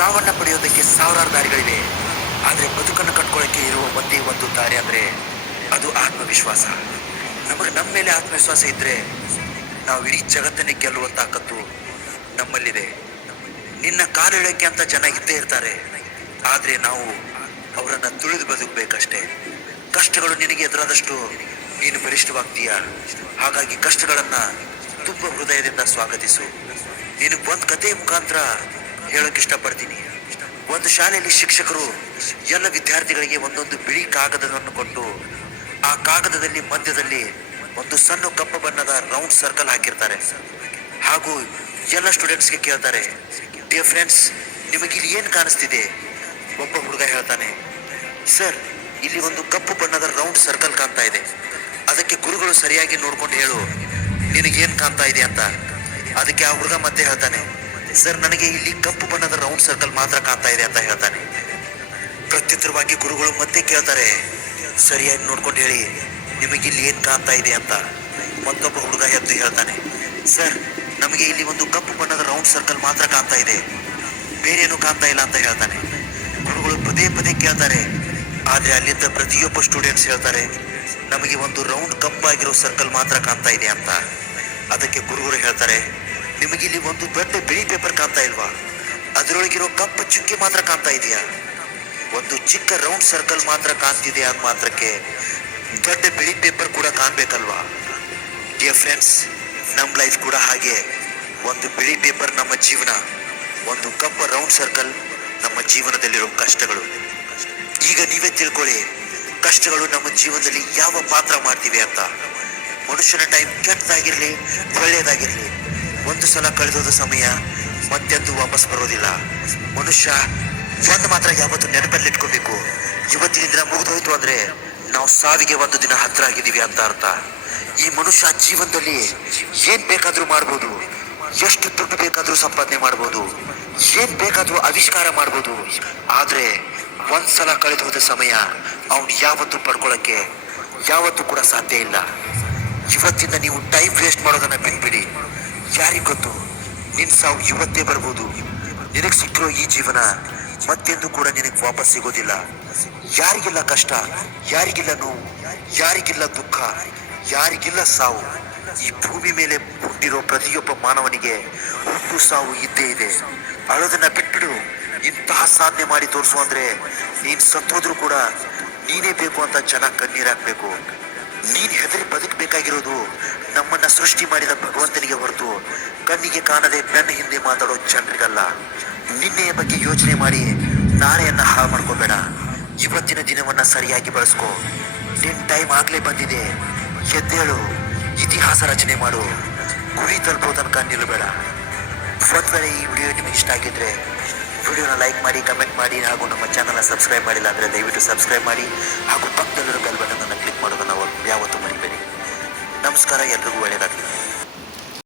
ಸಾವನ್ನ ಪಡೆಯೋದಕ್ಕೆ ಸಾವಿರಾರು ದಾರಿಗಳಿವೆ. ಆದರೆ ಬದುಕನ್ನು ಕಟ್ಕೊಳ್ಳೋಕ್ಕೆ ಇರುವ ಒಂದೇ ಒಂದು ದಾರಿ ಅಂದರೆ ಅದು ಆತ್ಮವಿಶ್ವಾಸ. ನಮಗೆ ನಮ್ಮ ಮೇಲೆ ಆತ್ಮವಿಶ್ವಾಸ ಇದ್ದರೆ ನಾವು ಇಡೀ ಜಗತ್ತನ್ನೇ ಗೆಲ್ಲುವ ತಾಕತ್ತು ನಮ್ಮಲ್ಲಿದೆ. ನಿನ್ನ ಕಾಲಿಡಕ್ಕೆ ಅಂತ ಜನ ಇದ್ದೇ ಇರ್ತಾರೆ, ಆದರೆ ನಾವು ಅವರನ್ನು ತುಳಿದು ಬದುಕಬೇಕಷ್ಟೇ. ಕಷ್ಟಗಳು ನಿನಗೆ ಎದುರಾದಷ್ಟು ನೀನು ಬಲಿಷ್ಠವಾಗ್ತೀಯ. ಹಾಗಾಗಿ ಕಷ್ಟಗಳನ್ನು ತುಂಬ ಹೃದಯದಿಂದ ಸ್ವಾಗತಿಸು. ನಿನಗೆ ಒಂದು ಕಥೆ ಮುಖಾಂತರ ಹೇಳೋಕೆ ಇಷ್ಟಪಡ್ತೀನಿ. ಒಂದು ಶಾಲೆಯಲ್ಲಿ ಶಿಕ್ಷಕರು ಎಲ್ಲ ವಿದ್ಯಾರ್ಥಿಗಳಿಗೆ ಒಂದೊಂದು ಬಿಳಿ ಕಾಗದವನ್ನು ಕೊಟ್ಟು ಆ ಕಾಗದದಲ್ಲಿ ಮಧ್ಯದಲ್ಲಿ ಒಂದು ಸಣ್ಣ ಕಪ್ಪು ಬಣ್ಣದ ರೌಂಡ್ ಸರ್ಕಲ್ ಹಾಕಿರ್ತಾರೆ. ಹಾಗೂ ಎಲ್ಲ ಸ್ಟೂಡೆಂಟ್ಸ್ಗೆ ಕೇಳ್ತಾರೆ, ಡಿಯರ್ ಫ್ರೆಂಡ್ಸ್, ನಿಮಗೆ ಇಲ್ಲಿ ಏನು ಕಾಣಿಸ್ತಿದೆ? ಒಬ್ಬ ಹುಡುಗ ಹೇಳ್ತಾನೆ, ಸರ್, ಇಲ್ಲಿ ಒಂದು ಕಪ್ಪು ಬಣ್ಣದ ರೌಂಡ್ ಸರ್ಕಲ್ ಕಾಣ್ತಾ ಇದೆ. ಅದಕ್ಕೆ ಗುರುಗಳು ಸರಿಯಾಗಿ ನೋಡ್ಕೊಂಡು ಹೇಳು, ನಿನಗೇನು ಕಾಣ್ತಾ ಇದೆ ಅಂತ. ಅದಕ್ಕೆ ಆ ಹುಡುಗ ಮತ್ತೆ ಹೇಳ್ತಾನೆ, ಸರ್, ನನಗೆ ಇಲ್ಲಿ ಕಪ್ಪು ಬಣ್ಣದ ರೌಂಡ್ ಸರ್ಕಲ್ ಮಾತ್ರ ಕಾಣ್ತಾ ಇದೆ ಅಂತ ಹೇಳ್ತಾನೆ. ಪ್ರತ್ಯುತ್ತರವಾಗಿ ಗುರುಗಳು ಮತ್ತೆ ಕೇಳ್ತಾರೆ, ಸರಿಯಾಗಿ ನೋಡ್ಕೊಂಡು ಹೇಳಿ, ನಿಮಗಿಲ್ಲಿ ಏನು ಕಾಣ್ತಾ ಇದೆ ಅಂತ. ಮತ್ತೊಬ್ಬ ಹುಡುಗ ಎದ್ದು ಹೇಳ್ತಾನೆ, ಸರ್, ನಮಗೆ ಇಲ್ಲಿ ಒಂದು ಕಪ್ಪು ಬಣ್ಣದ ರೌಂಡ್ ಸರ್ಕಲ್ ಮಾತ್ರ ಕಾಣ್ತಾ ಇದೆ, ಬೇರೇನು ಕಾಣ್ತಾ ಇಲ್ಲ ಅಂತ ಹೇಳ್ತಾನೆ. ಗುರುಗಳು ಪದೇ ಪದೇ ಕೇಳ್ತಾರೆ, ಆದರೆ ಅಲ್ಲಿದ್ದ ಪ್ರತಿಯೊಬ್ಬ ಸ್ಟೂಡೆಂಟ್ಸ್ ಹೇಳ್ತಾರೆ, ನಮಗೆ ಒಂದು ರೌಂಡ್ ಕಪ್ಪಾಗಿರೋ ಸರ್ಕಲ್ ಮಾತ್ರ ಕಾಣ್ತಾ ಇದೆ ಅಂತ. ಅದಕ್ಕೆ ಗುರುಗಳು ಹೇಳ್ತಾರೆ, ನಿಮಗಿಲ್ಲಿ ಒಂದು ದೊಡ್ಡ ಬಿಳಿ ಪೇಪರ್ ಕಾಣ್ತಾ ಇಲ್ವಾ? ಅದರೊಳಗಿರೋ ಕಪ್ಪು ಚುಕ್ಕೆ ಮಾತ್ರ ಕಾಣ್ತಾ ಇದೆಯಾ? ಒಂದು ಚಿಕ್ಕ ರೌಂಡ್ ಸರ್ಕಲ್ ಮಾತ್ರ ಕಾಣ್ತಿದೆ ಅಂದ ಮಾತ್ರಕ್ಕೆ ದೊಡ್ಡ ಬಿಳಿ ಪೇಪರ್ ಕೂಡ ಕಾಣ್ಬೇಕಲ್ವಾ? ಡಿಯರ್ ಫ್ರೆಂಡ್ಸ್, ನಮ್ಮ ಲೈಫ್ ಕೂಡ ಹಾಗೆ. ಒಂದು ಬಿಳಿ ಪೇಪರ್ ನಮ್ಮ ಜೀವನ, ಒಂದು ಕಪ್ಪು ರೌಂಡ್ ಸರ್ಕಲ್ ನಮ್ಮ ಜೀವನದಲ್ಲಿರೋ ಕಷ್ಟಗಳು. ಈಗ ನೀವೇ ತಿಳ್ಕೊಳ್ಳಿ, ಕಷ್ಟಗಳು ನಮ್ಮ ಜೀವನದಲ್ಲಿ ಯಾವ ಪಾತ್ರ ಮಾಡ್ತಿವೆ ಅಂತ. ಮನುಷ್ಯನ ಟೈಮ್ ಕೆಟ್ಟದಾಗಿರ್ಲಿ ಒಳ್ಳೆಯದಾಗಿರ್ಲಿ, ಒಂದು ಸಲ ಕಳೆದೋದ ಸಮಯ ಮತ್ತೆಂದು ವಾಪಸ್ ಬರೋದಿಲ್ಲ. ಮನುಷ್ಯ ಒಂದು ಮಾತ್ರ ಯಾವತ್ತು ನೆನಪಲ್ಲಿಟ್ಕೋಬೇಕು, ಇವತ್ತಿನ ದಿನ ಮುಗಿದೋಯ್ತು ಅಂದ್ರೆ ನಾವು ಸಾವಿಗೆ ಒಂದು ದಿನ ಹತ್ರ ಆಗಿದ್ದೀವಿ ಅಂತ ಅರ್ಥ. ಈ ಮನುಷ್ಯ ಜೀವನದಲ್ಲಿ ಏನ್ ಬೇಕಾದ್ರೂ ಮಾಡ್ಬೋದು, ಎಷ್ಟು ದುಡ್ಡು ಬೇಕಾದ್ರೂ ಸಂಪಾದನೆ ಮಾಡ್ಬೋದು, ಏನ್ ಬೇಕಾದ್ರೂ ಆವಿಷ್ಕಾರ ಮಾಡ್ಬೋದು. ಆದ್ರೆ ಒಂದ್ಸಲ ಕಳೆದು ಹೋದ ಸಮಯ ಅವನು ಯಾವತ್ತೂ ಪಡ್ಕೊಳ್ಳಕ್ಕೆ ಯಾವತ್ತೂ ಕೂಡ ಸಾಧ್ಯ ಇಲ್ಲ. ಇವತ್ತಿಂದ ನೀವು ಟೈಮ್ ವೇಸ್ಟ್ ಮಾಡೋದನ್ನ ಬಿಟ್ಬಿಡಿ. ಯಾರಿಗ್ ಗೊತ್ತು, ನಿನ್ ಸಾವು ಇವತ್ತೇ ಬರ್ಬೋದು. ನಿನಗೆ ಸಿಕ್ಕಿರೋ ಈ ಜೀವನ ಮತ್ತೆಂದು ಕೂಡ ನಿನಗೆ ವಾಪಸ್ ಸಿಗೋದಿಲ್ಲ. ಯಾರಿಗಿಲ್ಲ ಕಷ್ಟ, ಯಾರಿಗಿಲ್ಲ ನೋವು, ಯಾರಿಗಿಲ್ಲ ದುಃಖ, ಯಾರಿಗಿಲ್ಲ ಸಾವು. ಈ ಭೂಮಿ ಮೇಲೆ ಹುಟ್ಟಿರೋ ಪ್ರತಿಯೊಬ್ಬ ಮಾನವನಿಗೆ ಹುಟ್ಟು ಸಾವು ಇದ್ದೇ ಇದೆ. ಅಳೋದನ್ನ ಬಿಟ್ಬಿಡು. ಇಂತಹ ಸಾಧನೆ ಮಾಡಿ ತೋರಿಸು ಅಂದ್ರೆ ನೀನ್ ಸತ್ತೋದ್ರೂ ಕೂಡ ನೀನೇ ಬೇಕು ಅಂತ ಜನ ಕಣ್ಣೀರಾಕ್ಬೇಕು. ನೀನ್ ಹೆದರಿ ಬದುಕಬೇಕಾಗಿರೋದು ನಮ್ಮನ್ನ ಸೃಷ್ಟಿ ಮಾಡಿದ ಭಗವಂತನಿಗೆ ಹೊರತು ಕಣ್ಣಿಗೆ ಕಾಣದೆ ಬೆನ್ನ ಹಿಂದೆ ಮಾತಾಡೋ ಜನರಿಗಲ್ಲ. ನಿನ್ನೆಯ ಬಗ್ಗೆ ಯೋಚನೆ ಮಾಡಿ ನಾಳೆಯನ್ನ ಹಾಳು ಮಾಡ್ಕೋಬೇಡ. ಇವತ್ತಿನ ದಿನವನ್ನ ಸರಿಯಾಗಿ ಬಳಸ್ಕೋ. ನಿನ್ ಟೈಮ್ ಆಗ್ಲೇ ಬಂದಿದೆ. ಎದ್ದೇಳು, ಇತಿಹಾಸ ರಚನೆ ಮಾಡು. ಗುರಿ ತಲುಪೋ ತನಕ ನಿಲ್ಲಬೇಡ. ಒಂದ್ ವೇಳೆ ಈ ವಿಡಿಯೋ ನಿಮಗೆ ಇಷ್ಟ ಆಗಿದ್ರೆ ವಿಡಿಯೋನ ಲೈಕ್ ಮಾಡಿ, ಕಮೆಂಟ್ ಮಾಡಿ, ಹಾಗೂ ನಮ್ಮ ಚಾನಲ್ನ ಸಬ್ಸ್ಕ್ರೈಬ್ ಮಾಡಿಲ್ಲ ಅಂದರೆ ದಯವಿಟ್ಟು ಸಬ್ಸ್ಕ್ರೈಬ್ ಮಾಡಿ, ಹಾಗೂ ಪಕ್ಕದಲ್ಲಿರೋ ಬೆಲ್ ಬಟನ್ ಅನ್ನು ಕ್ಲಿಕ್ ಮಾಡೋದನ್ನು ಯಾವತ್ತೂ ಮರಿಬೇಡಿ. ನಮಸ್ಕಾರ, ಎಲ್ರಿಗೂ ಒಳ್ಳೆಯದಾಗಲಿ.